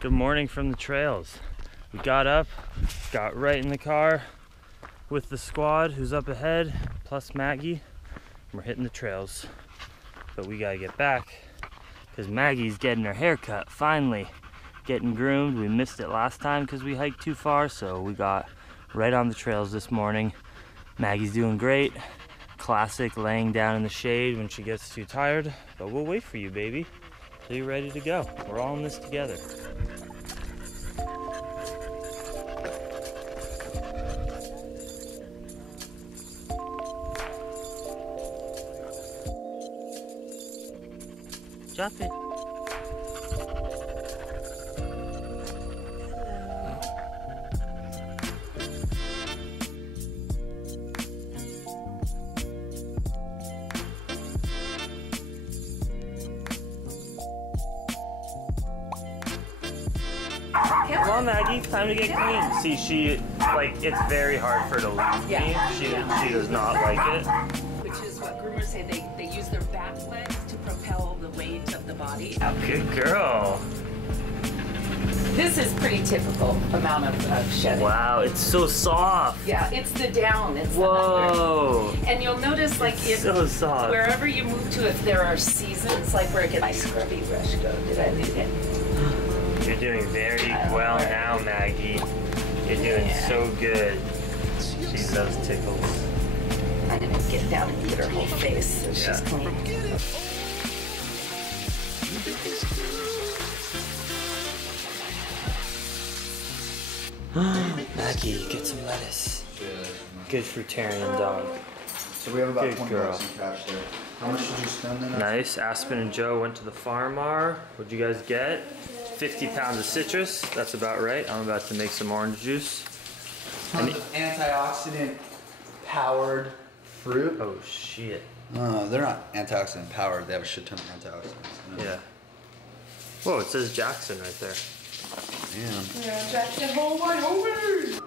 Good morning from the trails. We got up, got right in the car with the squad who's up ahead, plus Maggie. We're hitting the trails. But we gotta get back because Maggie's getting her hair cut, finally. Getting groomed. We missed it last time because we hiked too far, so we got right on the trails this morning. Maggie's doing great. Classic laying down in the shade when she gets too tired, but we'll wait for you, baby, till you're ready to go. We're all in this together. Drop it. Come on, Maggie, time to get clean. See, it's very hard for her to leave me. She does not like it. Which is what groomers say, they use their back legs to propel the weight of the body out. Good girl. This is pretty typical amount of shedding. Wow, it's so soft. Yeah, it's the down. It's whoa. The under. And you'll notice, like, so soft. Wherever you move to, if there are seasons, like where my scrubby brush go, did I lose it? You're doing very well now, Maggie. You're doing so good. She loves tickles. I'm gonna get down and get her whole face so she's clean. Maggie, get some lettuce. Good fruitarian dog. So we have about Good 20 girl. bucks in cash there. How much did you spend then? Nice. Aspen and Joe went to the Farmar. What'd you guys get? 50 pounds of citrus. That's about right. I'm about to make some orange juice. Tons of antioxidant powered fruit. Oh shit. They're not antioxidant powered. They have a shit ton of antioxidants. Yeah. Whoa, it says Jackson right there. Damn. Yeah, Jackson, hold my homie!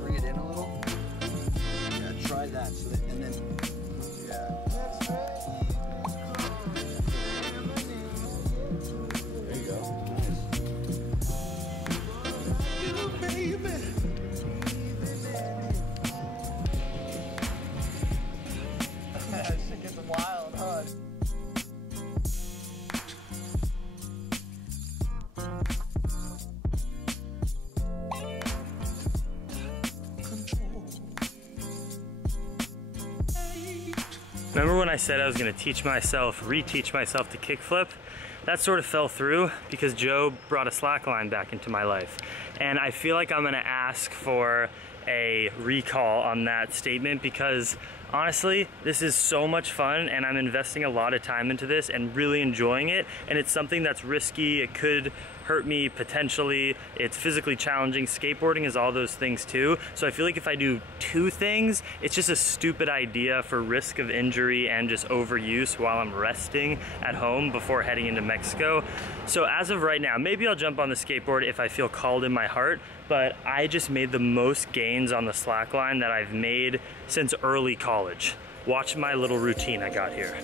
Bring it in a little. Yeah, try that. So that, and then, yeah. There you go. Nice. That shit gets wild, huh? Remember when I said I was gonna reteach myself to kickflip? That sort of fell through because Joe brought a slackline back into my life. And I feel like I'm gonna ask for a recall on that statement because honestly, this is so much fun and I'm investing a lot of time into this and really enjoying it. And it's something that's risky. It could hurt me potentially. It's physically challenging. Skateboarding is all those things too. So I feel like if I do two things, it's just a stupid idea for risk of injury and just overuse while I'm resting at home before heading into Mexico. So as of right now, maybe I'll jump on the skateboard if I feel called in my heart, but I just made the most gains on the slackline that I've made since early college. Watch my little routine I got here.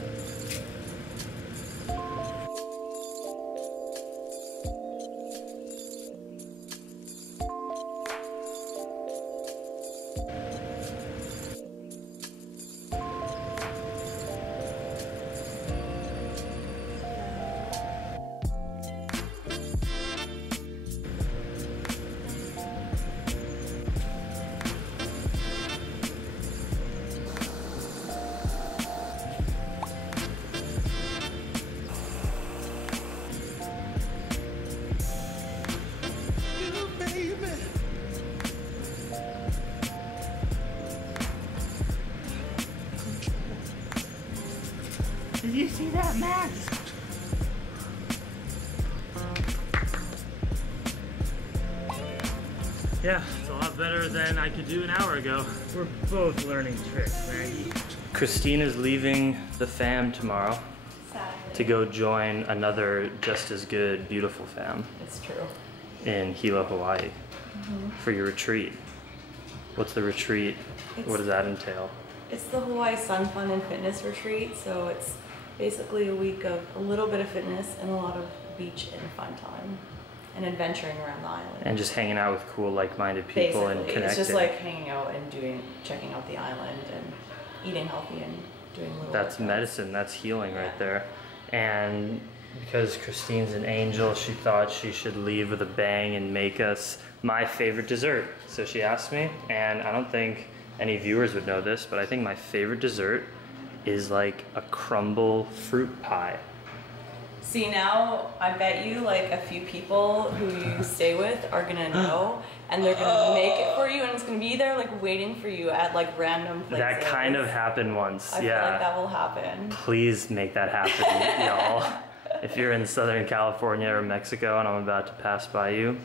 Did you see that, Max? Yeah, it's a lot better than I could do an hour ago. We're both learning tricks, Maggie. Christine is leaving the fam tomorrow to go join another just as good, beautiful fam. It's true. In Hilo, Hawaii for your retreat. What's the retreat? What does that entail? It's the Hawaii Sun Fun and Fitness Retreat, so it's basically a week of a little bit of fitness and a lot of beach and fun time and adventuring around the island. And just hanging out with cool, like-minded people and connecting. It's just like hanging out and checking out the island and eating healthy and doing little That's workouts. medicine, that's healing right there. And because Christine's an angel, she thought she should leave with a bang and make us my favorite dessert. So she asked me, and I don't think any viewers would know this, but I think my favorite dessert is like a crumble fruit pie. See, now I bet you like a few people who you stay with are gonna know, and they're gonna make it for you, and it's gonna be there like waiting for you at like random places. That kind of happened once. I feel like that will happen. Please make that happen, y'all. If you're in Southern California or Mexico and I'm about to pass by you,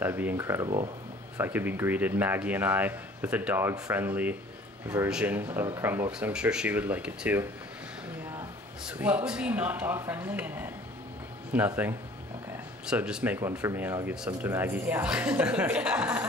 that'd be incredible. If I could be greeted, Maggie and I, with a dog-friendly version of a crumble, because I'm sure she would like it too. Yeah. Sweet. What would be not dog friendly in it? Nothing. Okay. So just make one for me and I'll give some to Maggie. Yeah.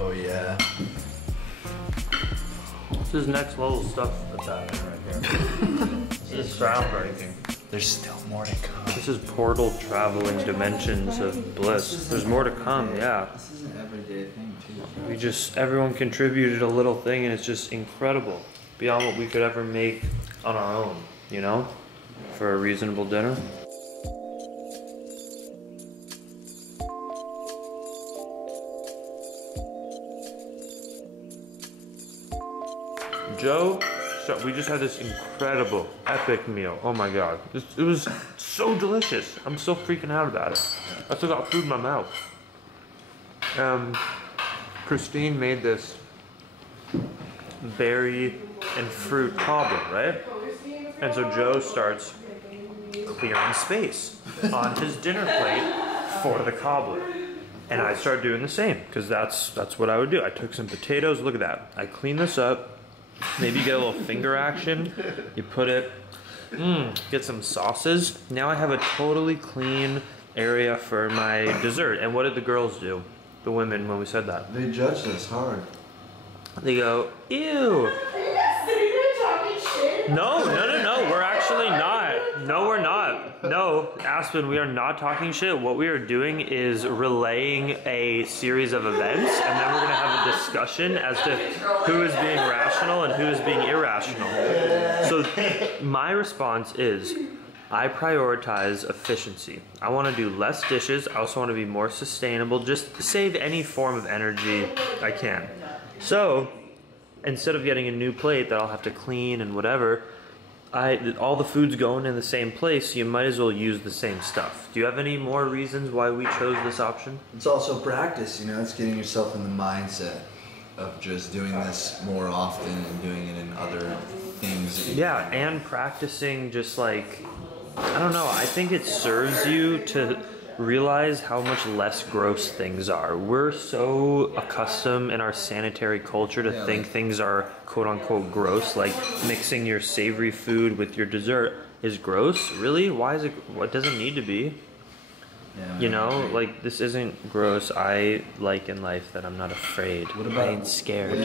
Oh yeah. This is next level stuff that's happening right here. This is groundbreaking. There's still more to come. This is portal traveling dimensions of bliss. There's more to come, yeah. This is an everyday thing too. Everyone contributed a little thing and it's just incredible. Beyond what we could ever make on our own, you know? For a reasonable dinner. Joe, so we just had this incredible, epic meal. Oh my God. It was so delicious. I'm so freaking out about it. I still got food in my mouth. Christine made this berry and fruit cobbler, right? And so Joe starts clearing space on his dinner plate for the cobbler. And I started doing the same, because that's what I would do. I took some potatoes, look at that. I clean this up. Maybe you get a little finger action. You put it, get some sauces. Now I have a totally clean area for my dessert. And what did the girls do? The women, when we said that? They judged us hard. They go, ew. No, we're actually not. No, we're not. No, Aspen, we are not talking shit. What we are doing is relaying a series of events, and then we're gonna have a discussion as to who is being rational and who is being irrational. So my response is, I prioritize efficiency. I wanna do less dishes. I also wanna be more sustainable, just save any form of energy I can. So, instead of getting a new plate that I'll have to clean and whatever, all the food's going in the same place, so you might as well use the same stuff. Do you have any more reasons why we chose this option? It's also practice, you know, it's getting yourself in the mindset of just doing this more often and doing it in other things. Yeah, and practicing just like, I don't know, I think it serves you to realize how much less gross things are. We're so accustomed in our sanitary culture to think things are quote unquote gross, like mixing your savory food with your dessert is gross. Really? Why is it? What doesn't need to be? Yeah, You know, like this isn't gross. I like in life that I'm not afraid. I ain't scared.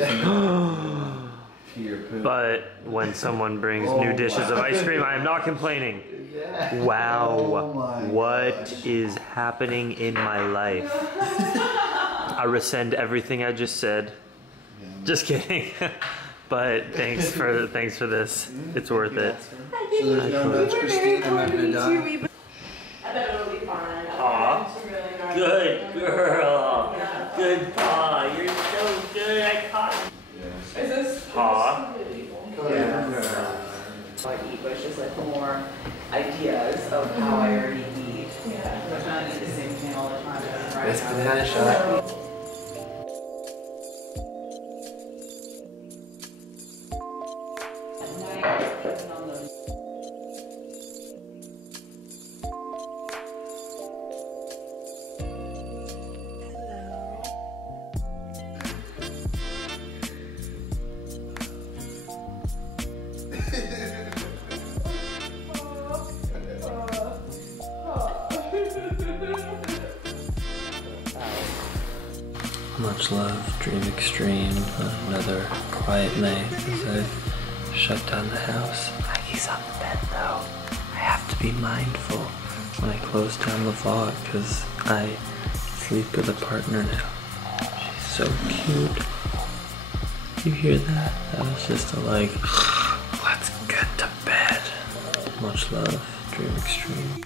But when someone brings new dishes of ice cream, I am not complaining. Wow, Oh my what gosh. is happening in my life? I rescind everything I just said. Yeah. Just kidding. But thanks for this. It's worth it. So there's no notes, Christine. I'm not gonna die. I bet it'll be fine. Aw. Good girl. Good paw. You're so good. I caught you. Is this Paw. how I eat, but it's just like more ideas of how I already eat. Yeah. But not eat the same thing all the time. Right? That's banana shot. At night, even on the Much love, Dream Extreme, another quiet night as I've shut down the house. Maggie's on the bed though. I have to be mindful when I close down the vlog because I sleep with a partner now. She's so cute. You hear that? That was just a like, let's get to bed. Much love, Dream Extreme.